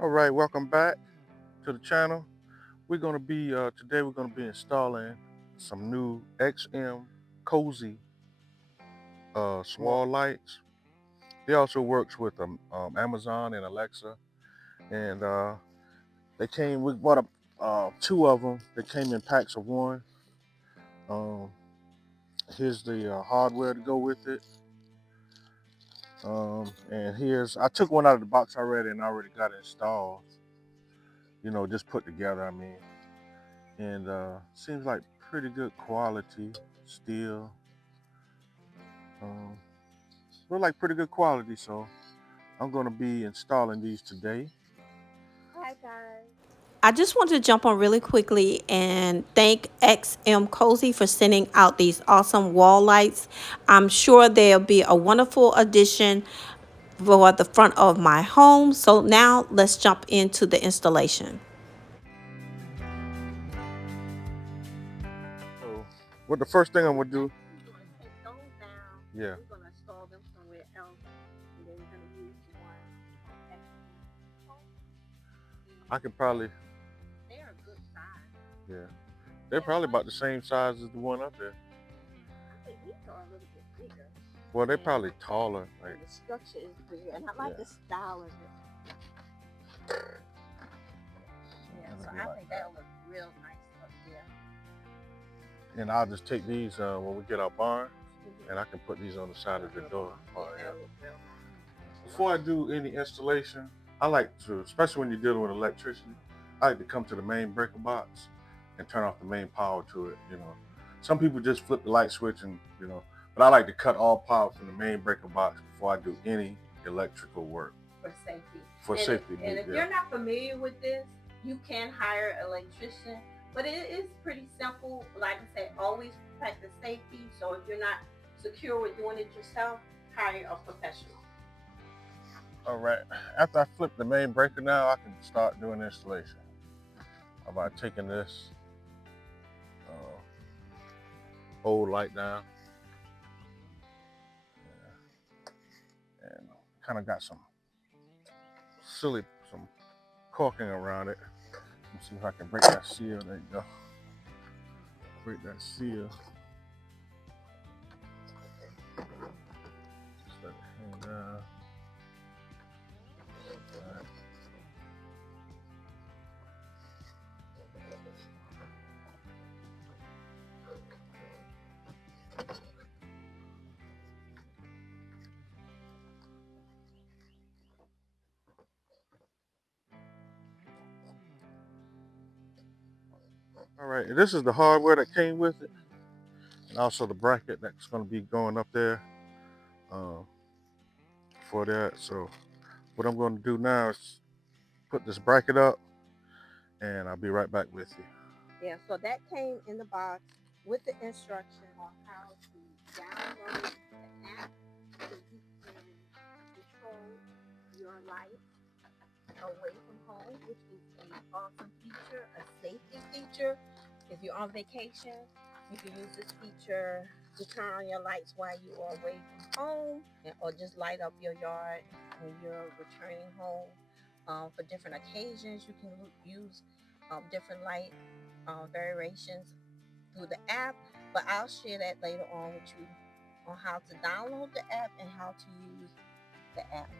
All right, welcome back to the channel. We're gonna be today. We're gonna be installing some new XM Cozy wall lights. They also works with Amazon and Alexa, and they came. We bought two of them. They came in packs of one. Um, Here's the hardware to go with it. And I took one out of the box already and already got it installed. Just put together. I mean. And seems like pretty good quality still. Um, Look like pretty good quality, so I'm gonna be installing these today. Hi guys. I just want to jump on really quickly and thank Xmcosy for sending out these awesome wall lights. I'm sure they'll be a wonderful addition for the front of my home. So now let's jump into the installation. So, what the first thing I'm So gonna we're do? actually going to take those down and Yeah, we're going to install them somewhere else. And then we're going to use the one from Xmcosy. I could And probably. they are a good size. Yeah, they're Yeah, probably one, about the same size as the one up there. I think these are a little bit bigger. Well, they're And, probably taller. Like, and the structure is bigger. And I like yeah, the style of it. Yeah, so I think that'll look real nice up there. and I'll just take these when we get our barn, and I can put these on the side of the door. Yeah, that'll look real nice. Before I do any installation, I like to, especially when you're dealing with electricity, I like to come to the main breaker box and turn off the main power to it. Some people just flip the light switch but I like to cut all power from the main breaker box before I do any electrical work For safety. for safety. And if you're not familiar with this, you can hire an electrician, but it is pretty simple. Like I said, always practice safety. So if you're not secure with doing it yourself, hire a professional. All right. After I flip the main breaker now, I can start doing installation. How about taking this old light down and kind of got some caulking around it. Let's see if I can break that seal. There you go. Break that seal. Just let it hang down. All right. All right, this is the hardware that came with it, and also the bracket that's going to be going up there for that. So what I'm going to do now is put this bracket up, and I'll be right back with you. Yeah, so that came in the box with the instruction on how to download the app so you can control your light away from home, which is an awesome feature, a safety feature. If you're on vacation, you can use this feature to turn on your lights while you are away from home, or just light up your yard when you're returning home. For different occasions, you can use different light variations through the app, but I'll share that later on with you on how to download the app and how to use the app.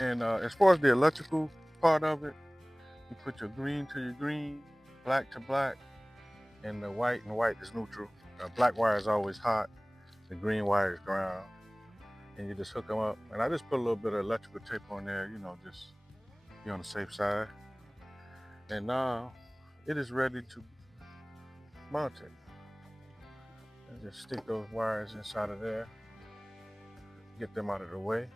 And as far as the electrical part of it, you put your green to your green, black to black, and the white is neutral. Black wire is always hot, the green wire is ground, and you just hook them up. And I just put a little bit of electrical tape on there, just be on the safe side. And now it is ready to mount it. And just stick those wires inside of there. Get them out of the way.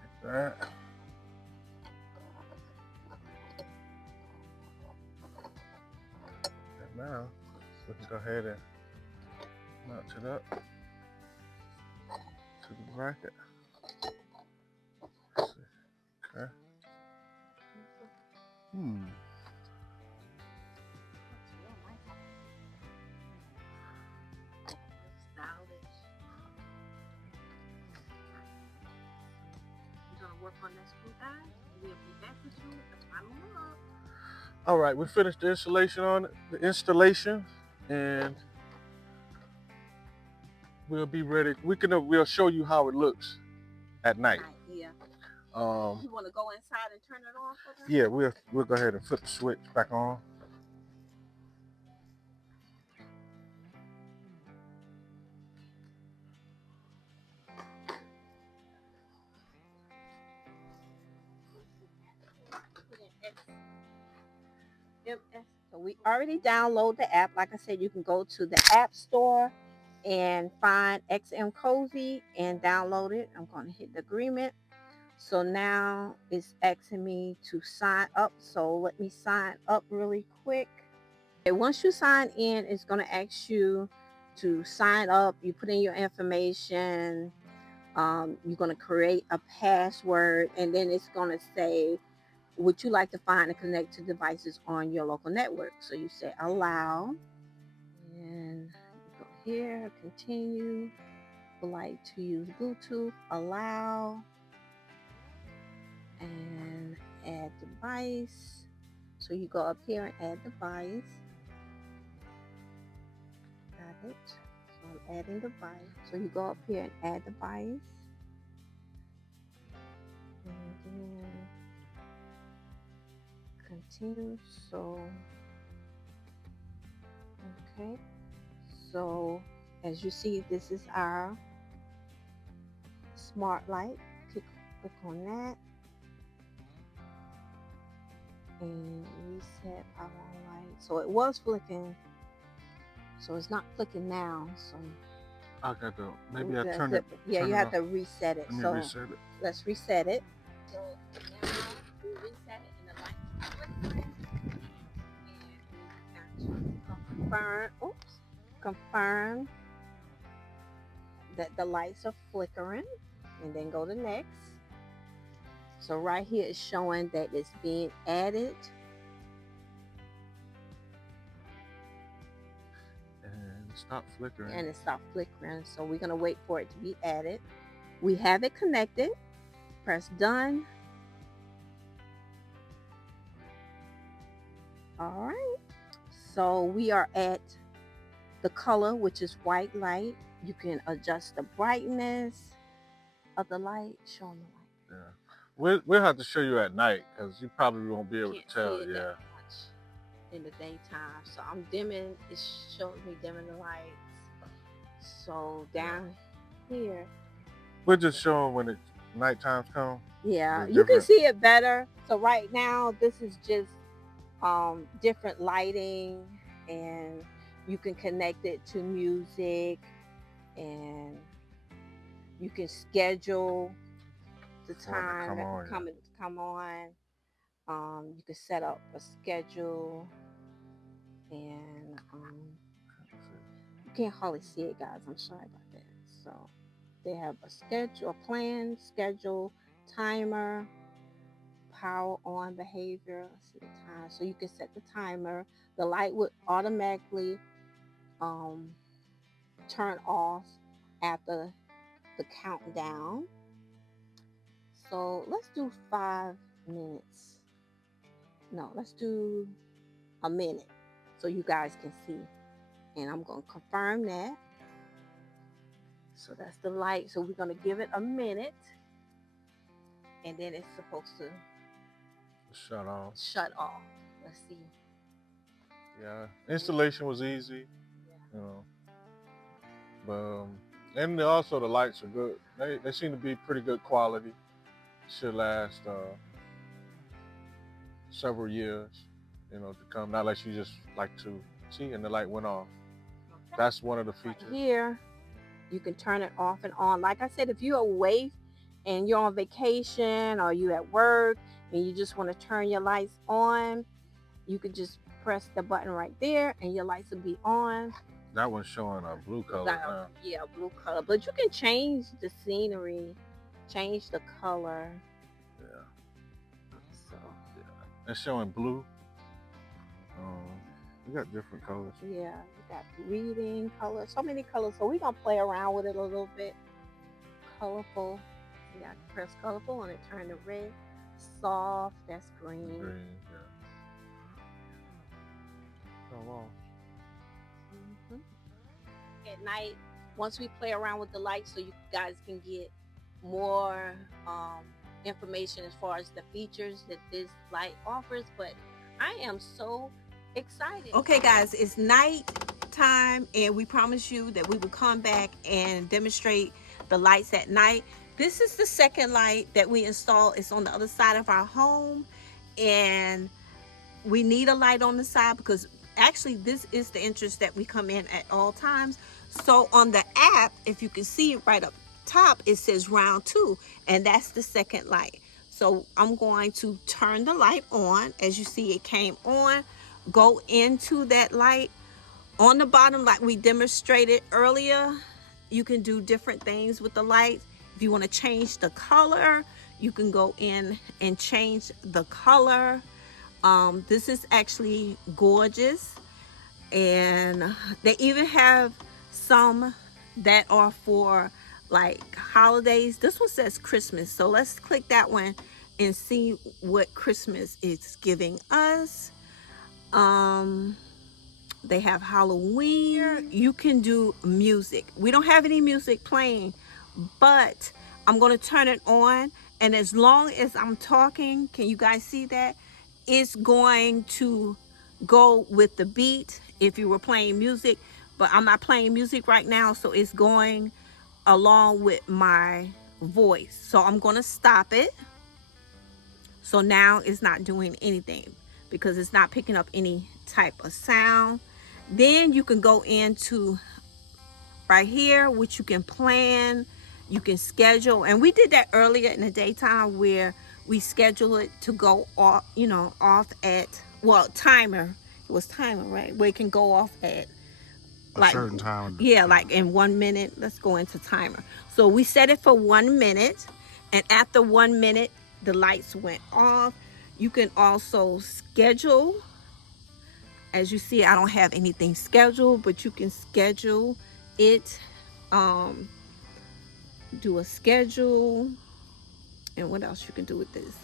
Like that. And now we can go ahead and mount it up to the bracket. Let's see. Okay. Work on that screw, guys. We'll be back with you at the final look. All right, we finished the installation on it, and we'll be ready. We'll show you how it looks at night. Yeah. You want to go inside and turn it on for them? Yeah, we'll go ahead and flip the switch back on. So we already download the app. Like I said, you can go to the App Store and find Xmcosy and download it. I'm going to hit the agreement. So now it's asking me to sign up. So let me sign up really quick. Okay, once you sign in, it's going to ask you to sign up. You put in your information. You're going to create a password, and then it's going to say, would you like to find and connect to devices on your local network? So you say allow, and you go here, continue. Would like to use Bluetooth, allow, and add device. So you go up here and add device. Got it. So I'm adding device. So you go up here and add device. And then continue. So okay, so as you see, this is our smart light. Click on that and reset power on light. So it was flicking, so it's not flicking now. So I got to maybe I turn it. Yeah, you have to reset it. Let me reset it. Let's reset it. So now we reset it and the lights are flickering. And confirm that the lights are flickering, and then go to next. So right here is showing that it's being added. And stop flickering. And it stopped flickering. So we're gonna wait for it to be added. We have it connected. Press done. All right. So we are at the color, which is white light. You can adjust the brightness of the light. Show them the light. Yeah. We'll have to show you at night because you probably won't be able to tell. See it that much in the daytime. So I'm dimming. It shows me dimming the lights. So down here, we'll just show them when it's nighttime come. Yeah, you can see it better. So right now, this is just different lighting, and you can connect it to music, and you can schedule the time that come on. You can set up a schedule, and you can't hardly see it, guys. I'm sorry about that. So they have a schedule, a plan, schedule, timer, power on behavior. Let's see the time. So you can set the timer. The light would automatically turn off after the countdown. So let's do 5 minutes. No, let's do a minute so you guys can see. And I'm going to confirm that. So that's the light. So we're going to give it a minute. And then it's supposed to shut off. Let's see. Yeah, installation was easy. Yeah. You know, but and also the lights are good. They seem to be pretty good quality. Should last several years. you know, to come. Not like you just like to see, and the light went off. That's one of the features. Here, you can turn it off and on. Like I said, if you're away and you're on vacation or you at work and you just want to turn your lights on, you can just press the button right there and your lights will be on. That one's showing a blue color. Yeah, blue color. But you can change the scenery, change the color. Yeah. So yeah. It's showing blue. We got different colors. Yeah, you got reading colors, so many colors. So we're gonna play around with it a little bit. Colorful. Yeah, I can press colorful and it turn to red. Soft, that's green. Green, yeah. Oh wow. At night, once we play around with the lights, so you guys can get more information as far as the features that this light offers. But I am so excited. Okay guys, it's night time and we promised you that we would come back and demonstrate the lights at night. This is the second light that we installed. It's on the other side of our home, and we need a light on the side because actually this is the entrance that we come in at all times. So on the app, if you can see right up top, it says round 2, and that's the second light. So I'm going to turn the light on. As you see, it came on. Go into that light. On the bottom, like we demonstrated earlier, you can do different things with the lights. If you want to change the color, you can go in and change the color. This is actually gorgeous, and they even have some that are for like holidays. This one says Christmas, so let's click that one and see what Christmas is giving us. They have Halloween. You can do music. We don't have any music playing, but I'm going to turn it on, and as long as I'm talking, can you guys see that? It's going to go with the beat if you were playing music, but I'm not playing music right now, so it's going along with my voice. So I'm going to stop it. So now it's not doing anything because it's not picking up any type of sound. Then you can go into right here, which you can plan, you can schedule, and we did that earlier in the daytime where we schedule it to go off, you know, off at, well, timer. It was timer, right? Where it can go off at a certain time. Yeah, like in 1 minute. Let's go into timer. So we set it for 1 minute, and after 1 minute, the lights went off. You can also schedule. As you see, I don't have anything scheduled, but you can schedule it. Do a schedule, and what else you can do with this,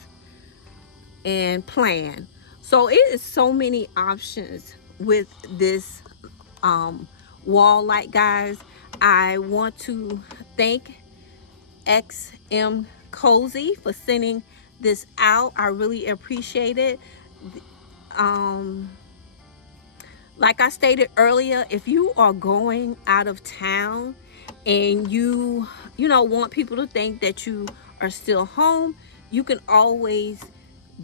and plan. So it is so many options with this wall light, guys. I want to thank Xmcosy for sending this out. I really appreciate it. Like I stated earlier, if you are going out of town and you know, want people to think that you are still home, you can always,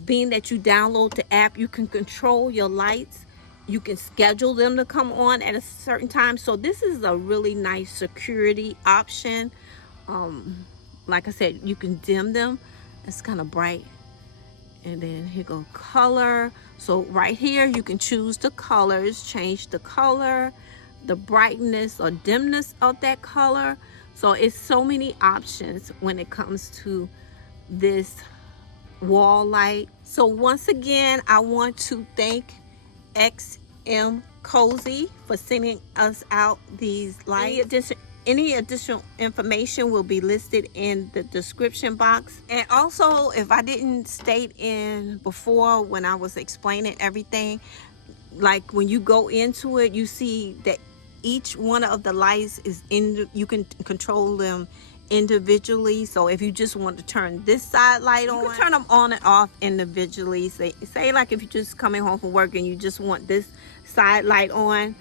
being that you download the app, you can control your lights. You can schedule them to come on at a certain time. So this is a really nice security option. Like I said, you can dim them. It's kind of bright. And then here go color. So right here you can choose the colors, change the color, the brightness or dimness of that color. So it's so many options when it comes to this wall light. So once again, I want to thank Xmcosy for sending us out these lights. Any additional information will be listed in the description box. And also, if I didn't state in before when I was explaining everything, like when you go into it, you see that each one of the lights is in, you can control them individually. So if you just want to turn this side light on, you can turn them on and off individually. Say like if you're just coming home from work and you just want this side light on,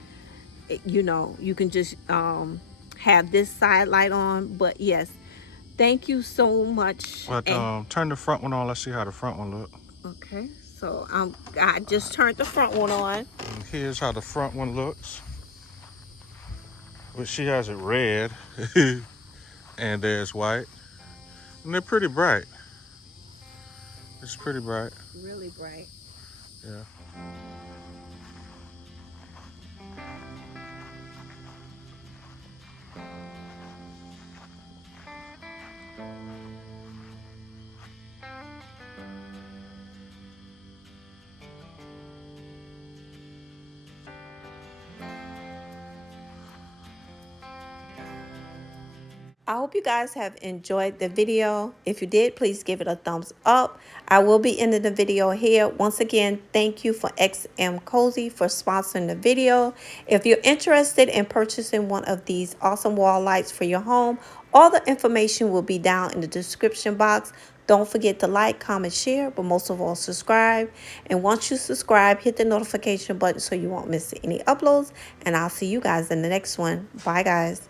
you know, you can just have this side light on. But yes, thank you so much. But turn the front one on. Let's see how the front one look. Okay, So I just turned the front one on. And here's how the front one looks. But she has it red, and there's white, and they're pretty bright. It's pretty bright. Really bright. Yeah. I hope you guys have enjoyed the video. If you did, please give it a thumbs up. I will be ending the video here. Once again, thank you for Xmcosy for sponsoring the video. If you're interested in purchasing one of these awesome wall lights for your home, all the information will be down in the description box. Don't forget to like, comment, share, but most of all, subscribe. And once you subscribe, hit the notification button so you won't miss any uploads. And I'll see you guys in the next one. Bye, guys.